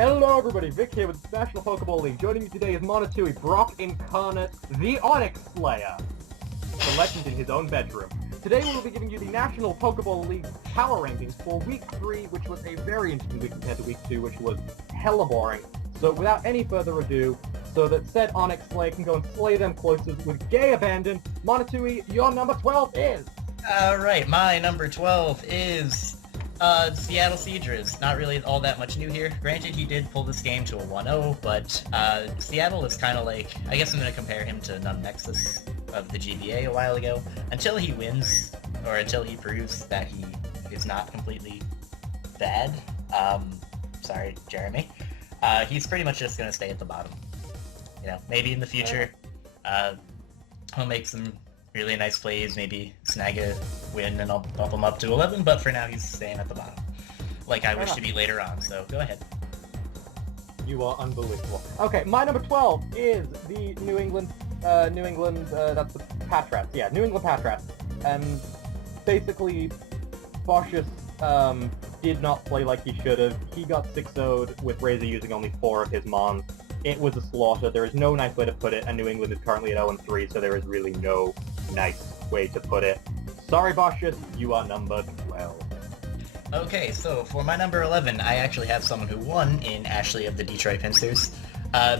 Hello everybody, Vic here with the National Pokeball League. Joining me today is Monotooi, Brock Incarnate, the Onyx Slayer, the legend in his own bedroom. Today we will be giving you the National Pokeball League power rankings for Week 3, which was a very interesting week compared to Week 2, which was hella boring. So without any further ado, so that said Onyx Slayer can go and slay them closest with gay abandon, Monotooi, your number 12 is... Alright, my number 12 is... Seattle Seadras. Not really all that much new here. Granted, he did pull this game to a 1-0, but Seattle is kind of like... I guess I'm going to compare him to Num Nexus of the GBA a while ago. Until he wins, or until he proves that he is not completely bad, sorry, Jeremy, he's pretty much just going to stay at the bottom. You know, maybe in the future, he'll make some really nice plays, maybe snag a win, and I'll bump him up to 11, but for now he's staying at the bottom. Like I wish to be later on, so go ahead. You are unbelievable. Okay, my number 12 is the New England, that's the Patrats. Yeah, New England Patrats. And basically, Boschus did not play like he should have. He got 6-0'd with Razor using only 4 of his Mons. It was a slaughter. There is no nice way to put it, and New England is currently at 0-3, so there is really no nice way to put it. Sorry, Boschus, you are number 12. Okay, so for my number 11, I actually have someone who won in Ashley of the Detroit Pincers,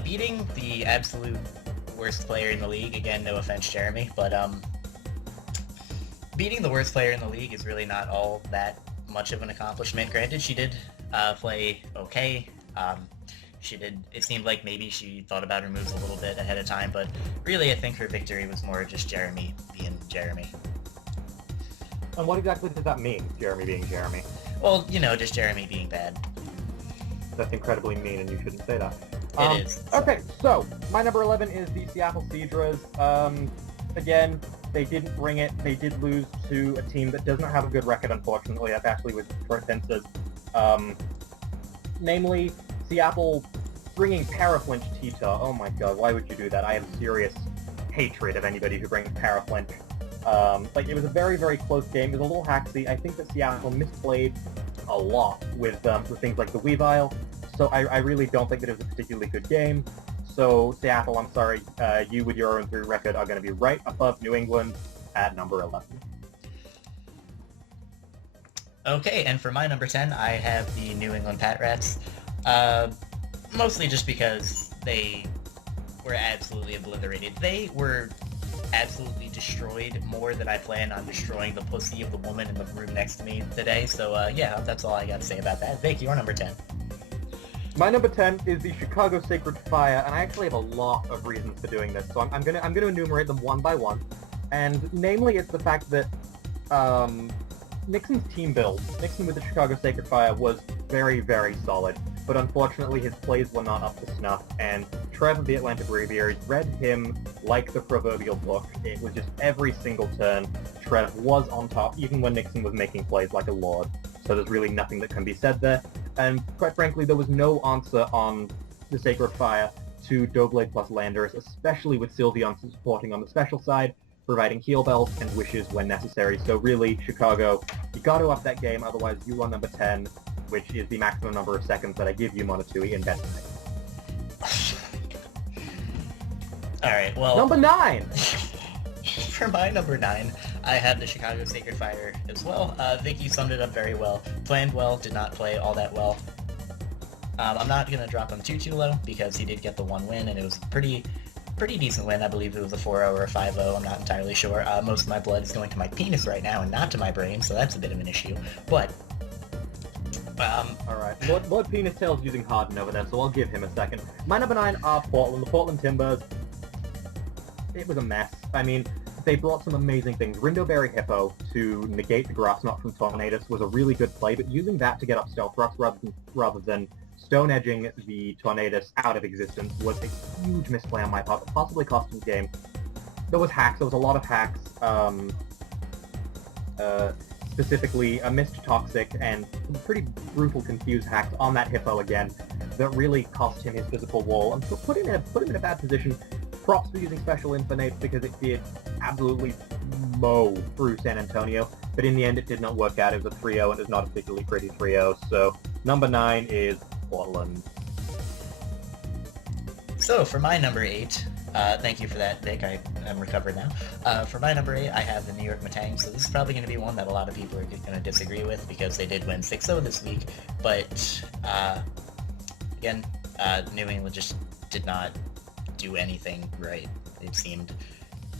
beating the absolute worst player in the league. Again, no offense, Jeremy, but beating the worst player in the league is really not all that much of an accomplishment. Granted, she did play okay. It seemed like maybe she thought about her moves a little bit ahead of time, but really I think her victory was more just Jeremy being Jeremy. And what exactly does that mean, Jeremy being Jeremy? Well, you know, just Jeremy being bad. That's incredibly mean, and you shouldn't say that. It is. So. Okay, so, my number 11 is the Seattle Seadras. Again, they didn't bring it. They did lose to a team that does not have a good record, unfortunately. That's actually with Detroit Pincers. Namely, Seattle bringing Paraflinch Tita. Oh my god, why would you do that? I have serious hatred of anybody who brings Paraflinch. It was a very, very close game. It was a little hacksy. I think that Seattle misplayed a lot with things like the Weavile, so I really don't think that it was a particularly good game. So, Seattle, I'm sorry, you with your 0-3 record are going to be right above New England at number 11. Okay, and for my number 10, I have the New England Patrats. Mostly just because they were absolutely obliterated. They were absolutely destroyed more than I plan on destroying the pussy of the woman in the room next to me today. So, yeah, that's all I got to say about that. Vic, you're number 10. My number 10 is the Chicago Sacred Fire, and I actually have a lot of reasons for doing this, so I'm gonna enumerate them one by one. And namely, it's the fact that Nixon's team build, Nixon with the Chicago Sacred Fire, was very, very solid. But unfortunately his plays were not up to snuff, and Trev of the Atlanta Braviaries read him like the proverbial book. It was just every single turn, Trev was on top, even when Nixon was making plays like a lord. So there's really nothing that can be said there. And quite frankly, there was no answer on the Sacred Fire to Doughblade plus Landorus, especially with Sylveon supporting on the special side, providing heal bells and wishes when necessary. So really, Chicago, you got to up that game, otherwise you are number 10. Which is the maximum number of seconds that I give you, Monotooi, in bed tonight. Alright, well... Number 9! For my number 9, I have the Chicago Sacred Fire as well. Vicky summed it up very well. Planned well, did not play all that well. I'm not going to drop him too low, because he did get the one win, and it was a pretty decent win. I believe it was a 4-0 or a 5-0, I'm not entirely sure. Most of my blood is going to my penis right now, and not to my brain, so that's a bit of an issue. But... Alright, Lord Penis Tail's using Harden over there, so I'll give him a second. My number 9 are Portland. The Portland Timbers. It was a mess. I mean, they brought some amazing things. Rindoberry Hippo to negate the Grass Knot from Tornadus was a really good play, but using that to get up Stealth Rocks rather than Stone Edging the Tornadus out of existence was a huge misplay on my part, possibly cost him the game. There was hacks. There was a lot of hacks. Specifically a missed Toxic and some pretty brutal confused hacks on that Hippo again that really cost him his physical wall and put him in a bad position. Props for using Special Infinite because it did absolutely mow through San Antonio, but in the end it did not work out. It was a 3-0 and it was not a particularly pretty 3-0, so number 9 is Portland. So for my number 8, thank you for that, Vic. I'm recovered now. For my number 8, I have the New York Metangs. So this is probably going to be one that a lot of people are going to disagree with because they did win 6-0 this week. But again, New England just did not do anything right, it seemed.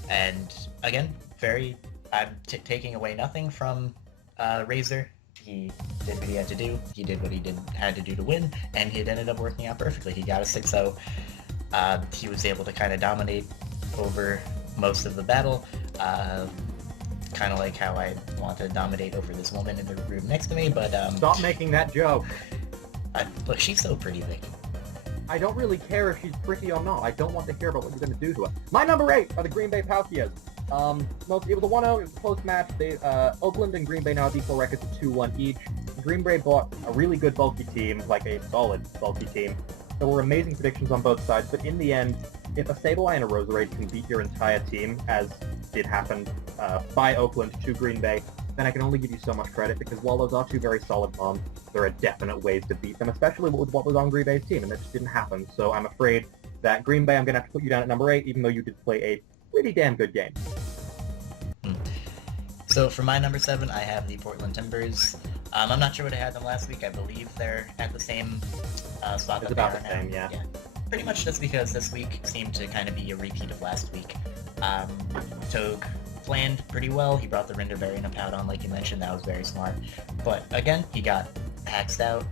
And again, I'm taking away nothing from Razor. He did what he had to do. He did what he had to do to win, and it ended up working out perfectly. He got a 6-0. He was able to kind of dominate over most of the battle, kind of like how I want to dominate over this woman in the room next to me, but... Stop making that joke! Look, she's so pretty, Vic. I don't really care if she's pretty or not. I don't want to hear about what you're going to do to her. My number 8 are the Green Bay Palkias. It was a 1-0, it was a close match. Oakland and Green Bay now have equal records of 2-1 each. Green Bay bought a really good bulky team, like a solid bulky team. There were amazing predictions on both sides, but in the end, if a Sableye and a Roserade can beat your entire team, as did happen by Oakland to Green Bay, then I can only give you so much credit, because while those are two very solid bombs, there are definite ways to beat them, especially with what was on Green Bay's team, and that just didn't happen. So I'm afraid that Green Bay, I'm going to have to put you down at number 8, even though you did play a pretty damn good game. So for my number 7, I have the Portland Timbers. I'm not sure what I had them last week. I believe they're at the same spot that they are now. It's about the same, yeah. Pretty much just because this week seemed to kind of be a repeat of last week. Togue planned pretty well. He brought the Rinderberry out on, like you mentioned. That was very smart. But again, he got hacked out,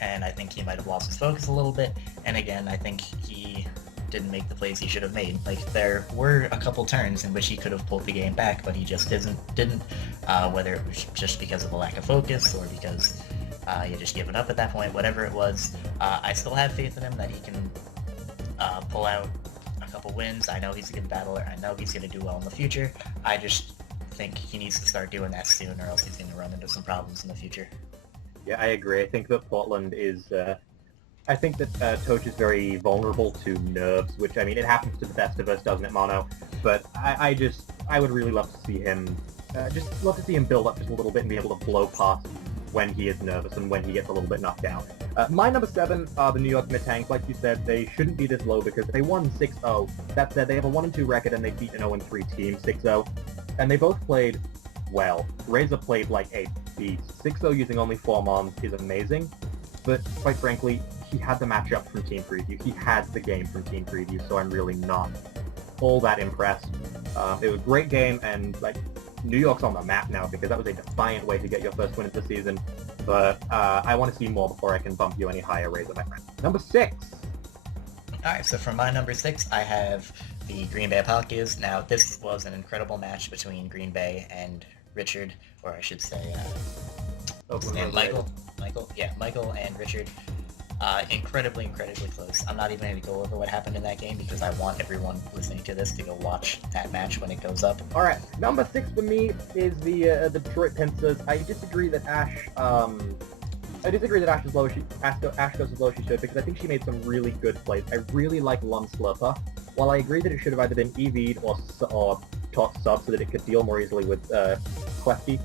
and I think he might have lost his focus a little bit. And again, I think he didn't make the plays he should have made. Like, there were a couple turns in which he could have pulled the game back, but he just didn't. Whether it was just because of a lack of focus or because he had just given up at that point, whatever it was, I still have faith in him that he can pull out a couple wins. I know he's a good battler. I know he's going to do well in the future. I just think he needs to start doing that soon, or else he's going to run into some problems in the future. Yeah, I agree. I think that Portland is... I think that Toach is very vulnerable to nerves, which, I mean, it happens to the best of us, doesn't it, Mono? But I would really love to see him, build up just a little bit and be able to blow past when he is nervous and when he gets a little bit knocked down. My number 7 are the New York Metangs. Like you said, they shouldn't be this low because they won 6-0. That said, they have a 1-2 record and they beat an 0-3 team 6-0. And they both played well. Razor played like a beast. 6-0 using only 4 moms is amazing, but quite frankly, he had the matchup from Team Preview. He had the game from Team Preview, so I'm really not all that impressed. It was a great game, and like New York's on the map now because that was a defiant way to get your first win of the season. But I want to see more before I can bump you any higher, Razor, my friend. Number 6. Alright, so for my number 6, I have the Green Bay Palkias. Now, this was an incredible match between Green Bay and Richard, or I should say, Michael. Yeah, Michael and Richard. Incredibly close. I'm not even going to go over what happened in that game because I want everyone listening to this to go watch that match when it goes up. Alright, number 6 for me is the Detroit Pincers. I disagree that Ash is low as Ash goes as low as she should because I think she made some really good plays. I really like Lum Slurper. While I agree that it should have either been EV'd or taught sub so that it could deal more easily with Klefki,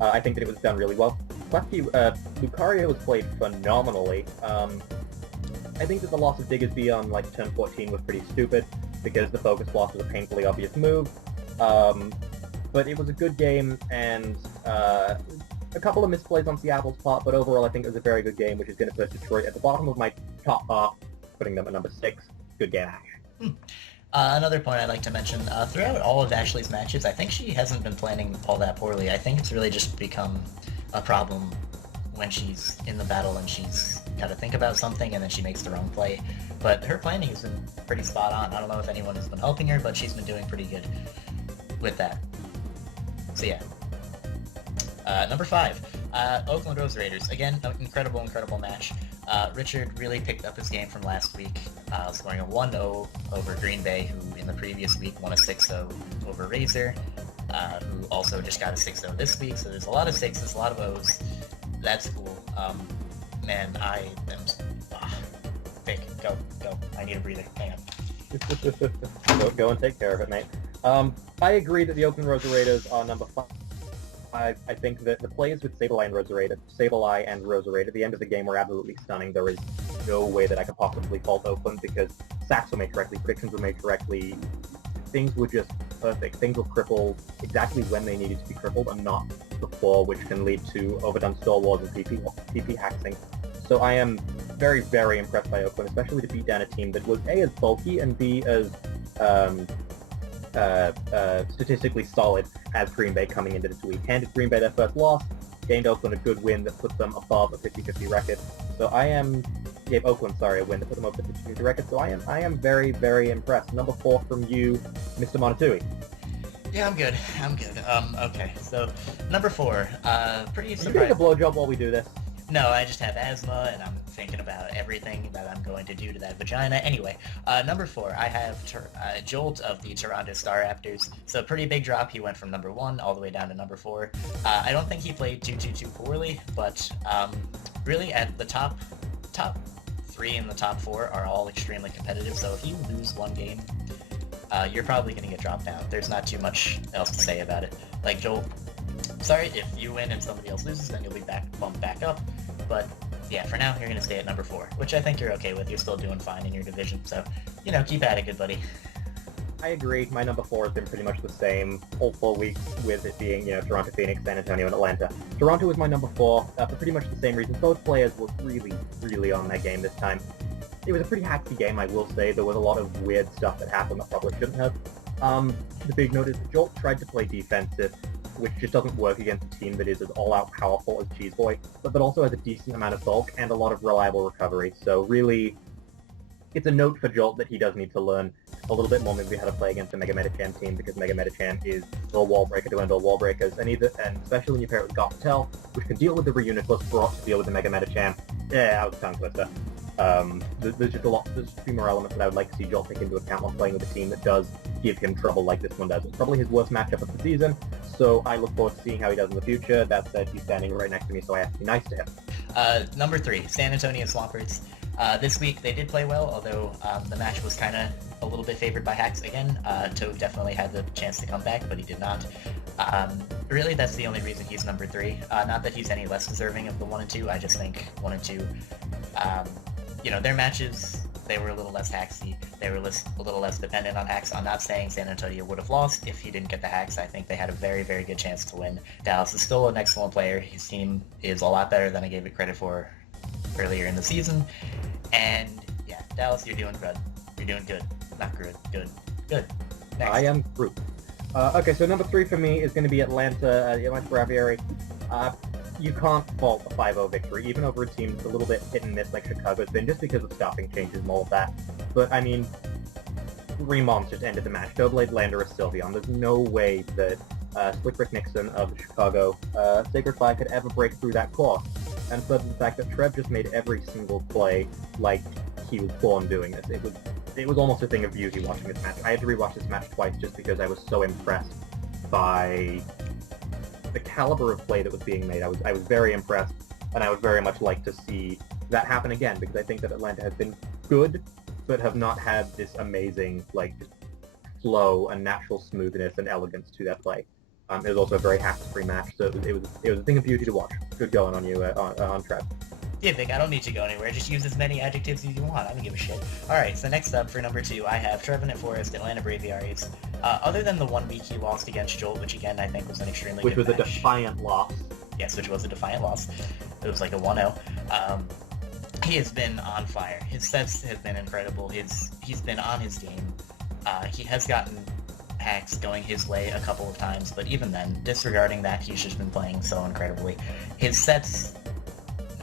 I think that it was done really well. Lucario was played phenomenally. I think that the loss of Diggersby on like turn 14 was pretty stupid because the focus blast was a painfully obvious move. But it was a good game and a couple of misplays on Seattle's part, but overall I think it was a very good game, which is going to put Detroit at the bottom of my top half, putting them at number 6. Good game, Ash. Another point I'd like to mention, throughout all of Ashley's matches, I think she hasn't been planning all that poorly. I think it's really just become a problem when she's in the battle and she's got to think about something and then she makes the wrong play. But her planning has been pretty spot on. I don't know if anyone has been helping her, but she's been doing pretty good with that. So yeah. Number 5, Oakland Rose Raiders. Again, an incredible match. Richard really picked up his game from last week, scoring a 1-0 over Green Bay, who in the previous week won a 6-0 over Razor, who also just got a 6-0 this week. So there's a lot of 6s, a lot of O's. That's cool. Man, I am... Vic, go. I need a breather. Hang on. Go and take care of it, mate. I agree that the Oakland Rose Raiders are number 5. I think that the plays with Sableye and Roserade at the end of the game were absolutely stunning. There is no way that I could possibly fault Oakland because sacks were made correctly, predictions were made correctly, things were just perfect. Things were crippled exactly when they needed to be crippled and not before, which can lead to overdone Star Wars and PP hacking. So I am very, very impressed by Oakland, especially to beat down a team that was A, as bulky, and B, as statistically solid as Green Bay coming into this week. Handed Green Bay their first loss, gained Oakland a good win that puts them above a 50-50 record. So gave Oakland, a win that put them over the 50-50 record. So I am very, very impressed. Number 4 from you, Mr. Monotooi. Yeah, I'm good. Okay, so number 4, pretty surprising. Are you getting a blowjob while we do this? No, I just have asthma, and I'm thinking about everything that I'm going to do to that vagina. Anyway, number 4, I have Jolt of the Toronto Star Raptors. So pretty big drop. He went from number 1 all the way down to number 4. I don't think he played too poorly, but really at the top 3 and the top 4 are all extremely competitive. So if you lose one game, you're probably going to get dropped down. There's not too much else to say about it. Like Jolt, sorry, if you win and somebody else loses, then you'll be bumped back up. But yeah, for now, you're going to stay at number 4, which I think you're okay with. You're still doing fine in your division, so, keep at it, good buddy. I agree. My number 4 has been pretty much the same all 4 weeks, with it being, Toronto, Phoenix, San Antonio, and Atlanta. Toronto was my number 4 for pretty much the same reasons. Both players were really, really on their game this time. It was a pretty hacky game, I will say. There was a lot of weird stuff that happened that probably shouldn't have. The big note is that Jolt tried to play defensive, which just doesn't work against a team that is as all-out powerful as Cheeseboy, but that also has a decent amount of bulk and a lot of reliable recovery. So really, it's a note for Jolt that he does need to learn a little bit more maybe how to play against a Mega Metachan team, because Mega Metachan is a wall breaker to end all wall breakers, and especially when you pair it with Garpatel, which can deal with the Reunit plus brought to deal with the Mega Metachan. Yeah, I was tongue twister. There's a few more elements that I would like to see Jolt take into account when playing with a team that does give him trouble like this one does. It's probably his worst matchup of the season, so I look forward to seeing how he does in the future. That said, he's standing right next to me, so I have to be nice to him. Number 3, San Antonio Swamperts. This week they did play well, although the match was kind of a little bit favored by hacks again. Toad definitely had the chance to come back, but he did not. Really, that's the only reason he's number 3. Not that he's any less deserving of the 1 and 2, I just think 1 and 2, their matches, they were a little less hacksy. They were a little less dependent on hacks. I'm not saying San Antonio would have lost if he didn't get the hacks. I think they had a very, very good chance to win. Dallas is still an excellent player. His team is a lot better than I gave it credit for earlier in the season. And yeah, Dallas, you're doing good. You're doing good. Not good. Good. Good. Next. I am Groot. Okay, so number 3 for me is going to be Atlanta Braviary. You can't fault a 5-0 victory, even over a team that's a little bit hit and miss like Chicago's been, just because of staffing changes and all of that. But, I mean, 3 moms just ended the match. Doublade Landorus Sylveon. There's no way that Slick Rick Nixon of Chicago Sacred Fire could ever break through that core. And further the fact that Trev just made every single play like he was born doing this. It was almost a thing of beauty watching this match. I had to rewatch this match twice just because I was so impressed by the caliber of play that was being made. I was very impressed, and I would very much like to see that happen again, because I think that Atlanta has been good, but have not had this amazing just flow and natural smoothness and elegance to that play. It was also a very hack-free match, so it was a thing of beauty to watch. Good going on you on Trev. Yeah, Vic, I don't need to go anywhere. Just use as many adjectives as you want. I don't give a shit. Alright, so next up for number 2, I have Trevenant Forest, Atlanta Braviaries. Other than the 1 week he lost against Jolt, which again I think was an extremely good match. Which was a defiant loss. Yes, which was a defiant loss. It was like a 1-0. He has been on fire. His sets have been incredible. He's been on his game. He has gotten hacks going his way a couple of times, but even then, disregarding that, he's just been playing so incredibly. His sets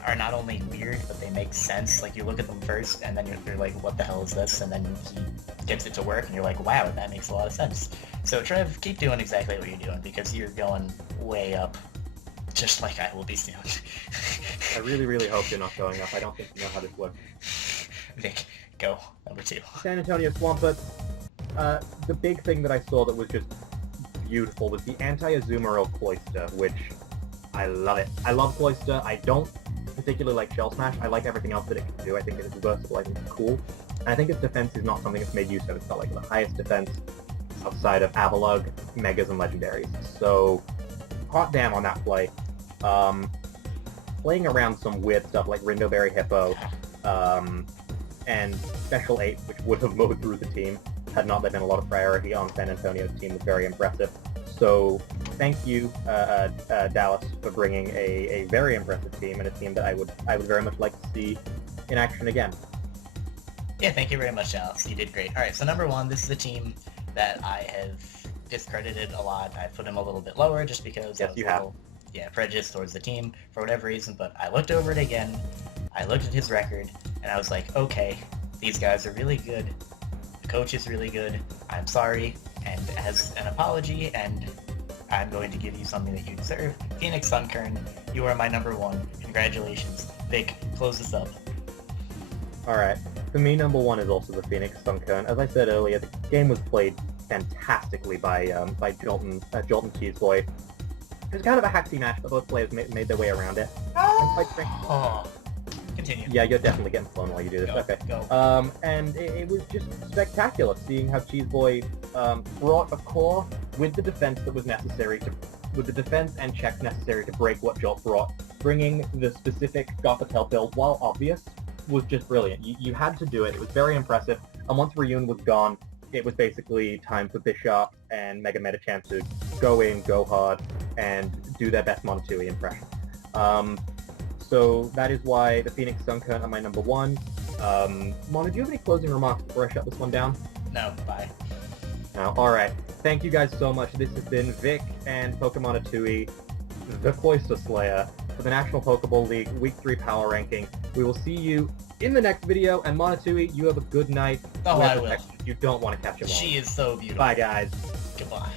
are not only weird, but they make sense. Like, you look at them first, and then you're like, what the hell is this? And then he gets it to work, and you're like, wow, that makes a lot of sense. So Trev, keep doing exactly what you're doing, because you're going way up, just like I will be soon. I really, really hope you're not going up. I don't think you know how this works. Vic, go. Number 2. San Antonio Swampert. The big thing that I saw that was just beautiful was the anti-Azumarill Cloyster, which I love it. I love Cloyster. I don't particularly like Shell Smash. I like everything else that it can do. I think it's versatile. I think it's cool. And I think its defense is not something it's made use of. It's got the highest defense outside of Avalugg, Megas, and Legendaries. So, hot damn on that play. Playing around some weird stuff like Rindoberry Hippo, and Special 8, which would have mowed through the team had not there been a lot of priority on San Antonio's team, was very impressive. So thank you, Dallas, for bringing a very impressive team and a team that I would very much like to see in action again. Yeah, thank you very much, Dallas. You did great. All right, so number 1, this is a team that I have discredited a lot. I put him a little bit lower just because I was a little prejudiced towards the team for whatever reason, but I looked over it again, I looked at his record, and I was like, okay, these guys are really good. The coach is really good. I'm sorry, and as an apology, and I'm going to give you something that you deserve. Phoenix Sunkern, you are my number 1. Congratulations. Vic, close this up. Alright, for me, number 1 is also the Phoenix Sunkern. As I said earlier, the game was played fantastically by Jolton Cheeseboy. It was kind of a hacksy match, but both players made their way around it. Continue. Yeah, you're definitely getting flown while you do this. Okay. Go. And it was just spectacular seeing how Cheeseboy brought a core with the defense that was necessary with the defense and checks necessary to break what Jolt brought. Bringing the specific Gotha Tail build, while obvious, was just brilliant. You had to do it. It was very impressive. And once Ryun was gone, it was basically time for Bishop and Mega Metachamp to go in, go hard, and do their best Monotooi impression. So that is why the Phoenix Sunkern are my number 1. Mono, do you have any closing remarks before I shut this one down? No, bye. No, alright. Thank you guys so much. This has been Vic and Monotooi, the Cloister Slayer, for the National Pokeball League Week 3 Power Ranking. We will see you in the next video, and Monotooi, you have a good night. Oh, I will. You don't want to catch him all. She is so beautiful. Bye, guys. Goodbye.